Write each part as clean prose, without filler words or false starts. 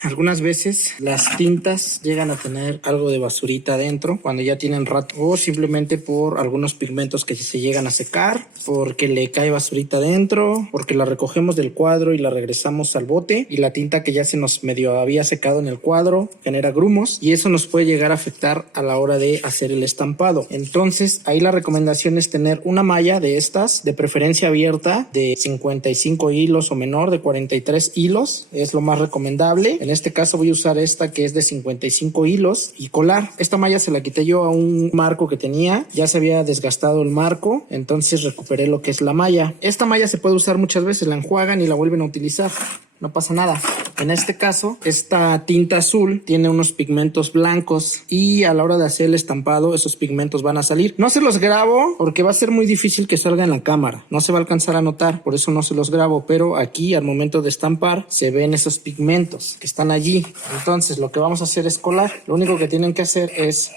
Algunas veces las tintas llegan a tener algo de basurita adentro cuando ya tienen rato, o simplemente por algunos pigmentos que se llegan a secar, porque le cae basurita adentro, porque la recogemos del cuadro y la regresamos al bote y la tinta que ya se nos medio había secado en el cuadro genera grumos y eso nos puede llegar a afectar a la hora de hacer el estampado. Entonces ahí la recomendación es tener una malla de estas, de preferencia abierta, de 55 hilos o menor, de 43 hilos, es lo más recomendable. En este caso voy a usar esta que es de 55 hilos y colar. Esta malla se la quité yo a un marco que tenía, ya se había desgastado el marco, entonces recuperé lo que es la malla. Esta malla se puede usar muchas veces, la enjuagan y la vuelven a utilizar. No pasa nada. En este caso, esta tinta azul tiene unos pigmentos blancos y a la hora de hacer el estampado esos pigmentos van a salir. No se los grabo porque va a ser muy difícil que salga en la cámara. No se va a alcanzar a notar, por eso no se los grabo. Pero aquí al momento de estampar se ven esos pigmentos que están allí. Entonces lo que vamos a hacer es colar. Lo único que tienen que hacer es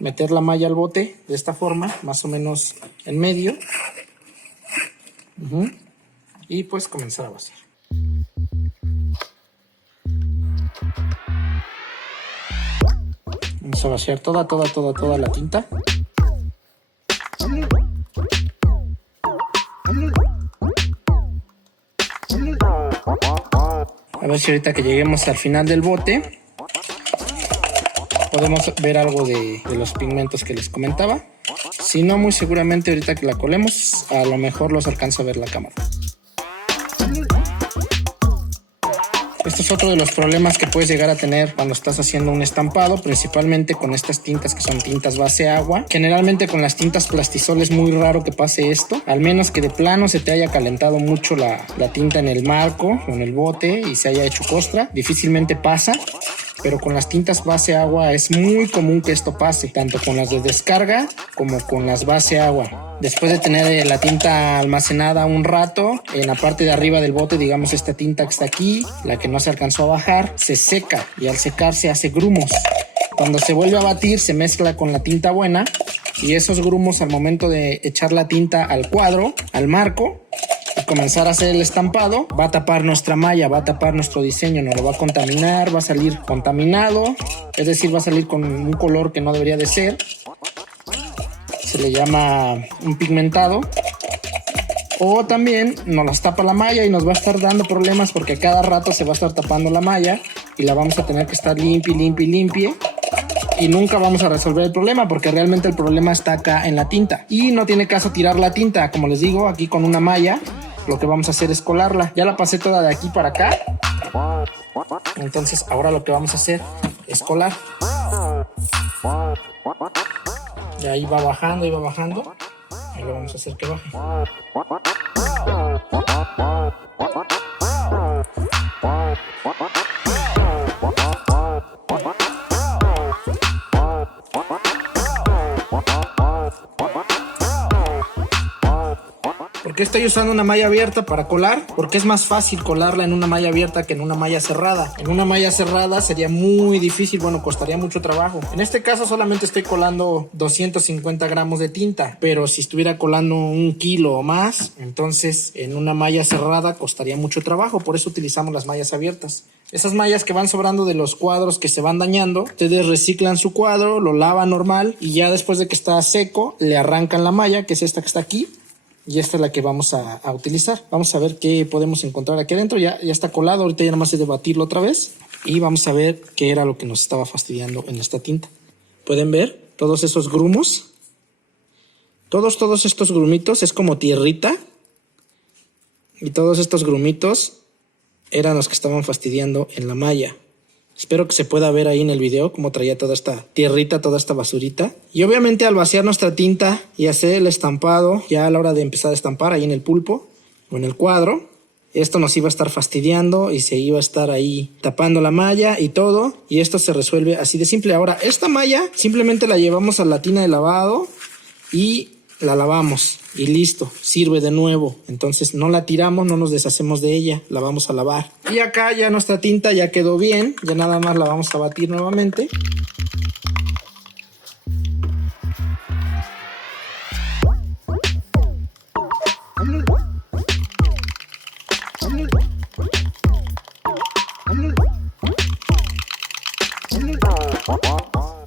meter la malla al bote de esta forma, más o menos en medio. Y pues comenzar a vaciar. Vamos a vaciar toda la tinta. A ver si ahorita que lleguemos al final del bote podemos ver algo de los pigmentos que les comentaba. Si no, muy seguramente ahorita que la colemos a lo mejor los alcanzo a ver la cámara. Esto es otro de los problemas que puedes llegar a tener cuando estás haciendo un estampado, principalmente con estas tintas que son tintas base agua. Generalmente con las tintas plastisol es muy raro que pase esto, al menos que de plano se te haya calentado mucho la tinta en el marco o en el bote y se haya hecho costra. Difícilmente pasa, pero con las tintas base agua es muy común que esto pase, tanto con las de descarga como con las base agua. Después de tener la tinta almacenada un rato, en la parte de arriba del bote, digamos esta tinta que está aquí, la que no se alcanzó a bajar, se seca y al secarse hace grumos. Cuando se vuelve a batir se mezcla con la tinta buena y esos grumos al momento de echar la tinta al cuadro, al marco, y comenzar a hacer el estampado, va a tapar nuestra malla, va a tapar nuestro diseño, nos lo va a contaminar, va a salir contaminado, es decir, va a salir con un color que no debería de ser. Se le llama un pigmentado. O también nos las tapa la malla y nos va a estar dando problemas porque a cada rato se va a estar tapando la malla y la vamos a tener que estar limpie y nunca vamos a resolver el problema porque realmente el problema está acá en la tinta y no tiene caso tirar la tinta. Como les digo, aquí con una malla lo que vamos a hacer es colarla. Ya la pasé toda de aquí para acá, entonces ahora lo que vamos a hacer es colar. Y ahí va bajando y lo vamos a hacer que baje. ¿Por qué estoy usando una malla abierta para colar? Porque es más fácil colarla en una malla abierta que en una malla cerrada. En una malla cerrada sería muy difícil, bueno, costaría mucho trabajo. En este caso solamente estoy colando 250 gramos de tinta, pero si estuviera colando 1 kilo o más, entonces en una malla cerrada costaría mucho trabajo. Por eso utilizamos las mallas abiertas. Esas mallas que van sobrando de los cuadros que se van dañando, ustedes reciclan su cuadro, lo lavan normal y ya después de que está seco, le arrancan la malla, que es esta que está aquí. Y esta es la que vamos a utilizar. Vamos a ver qué podemos encontrar aquí adentro. Ya está colado. Ahorita ya nada más es de batirlo otra vez. Y vamos a ver qué era lo que nos estaba fastidiando en esta tinta. ¿Pueden ver todos esos grumos? Todos estos grumitos es como tierrita. Y todos estos grumitos eran los que estaban fastidiando en la malla. Espero que se pueda ver ahí en el video cómo traía toda esta tierrita, toda esta basurita. Y obviamente al vaciar nuestra tinta y hacer el estampado, ya a la hora de empezar a estampar ahí en el pulpo o en el cuadro, esto nos iba a estar fastidiando y se iba a estar ahí tapando la malla y todo. Y esto se resuelve así de simple. Ahora, esta malla simplemente la llevamos a la tina de lavado y la lavamos y listo, sirve de nuevo. Entonces no la tiramos, no nos deshacemos de ella, la vamos a lavar. Y acá ya nuestra tinta ya quedó bien, ya nada más la vamos a batir nuevamente.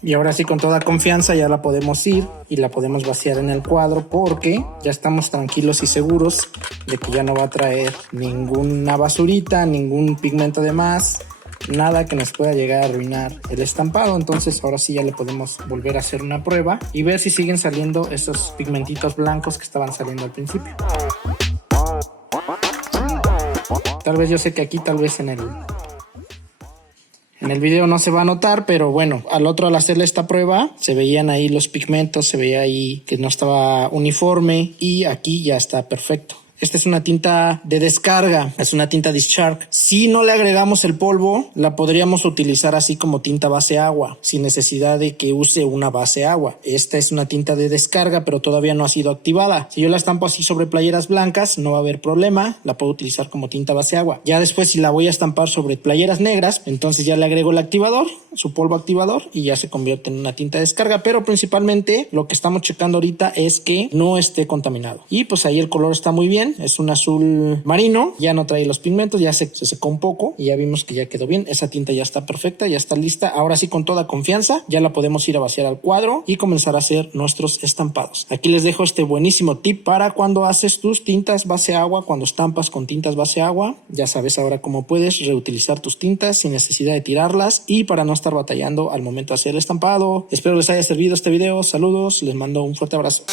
Y ahora sí, con toda confianza ya la podemos ir y la podemos vaciar en el cuadro, porque ya estamos tranquilos y seguros de que ya no va a traer ninguna basurita, ningún pigmento de más, nada que nos pueda llegar a arruinar el estampado. Entonces ahora sí ya le podemos volver a hacer una prueba y ver si siguen saliendo esos pigmentitos blancos que estaban saliendo al principio. Tal vez, yo sé que aquí tal vez en el video no se va a notar, pero bueno, al hacerle esta prueba se veían ahí los pigmentos, se veía ahí que no estaba uniforme, y aquí ya está perfecto. Esta es una tinta de descarga, es una tinta discharge. Si no le agregamos el polvo, la podríamos utilizar así como tinta base agua, sin necesidad de que use una base agua. Esta es una tinta de descarga, pero todavía no ha sido activada. Si yo la estampo así sobre playeras blancas, no va a haber problema, la puedo utilizar como tinta base agua. Ya después, si la voy a estampar sobre playeras negras, entonces ya le agrego el activador, su polvo activador, y ya se convierte en una tinta de descarga. Pero principalmente lo que estamos checando ahorita es que no esté contaminado. Y pues ahí el color está muy bien. Es un azul marino, ya no trae los pigmentos, ya se secó un poco y ya vimos que ya quedó bien. Esa tinta ya está perfecta, ya está lista. Ahora sí, con toda confianza, ya la podemos ir a vaciar al cuadro y comenzar a hacer nuestros estampados. Aquí les dejo este buenísimo tip para cuando haces tus tintas base agua, cuando estampas con tintas base agua. Ya sabes ahora cómo puedes reutilizar tus tintas sin necesidad de tirarlas y para no estar batallando al momento de hacer el estampado. Espero les haya servido este video. Saludos, les mando un fuerte abrazo.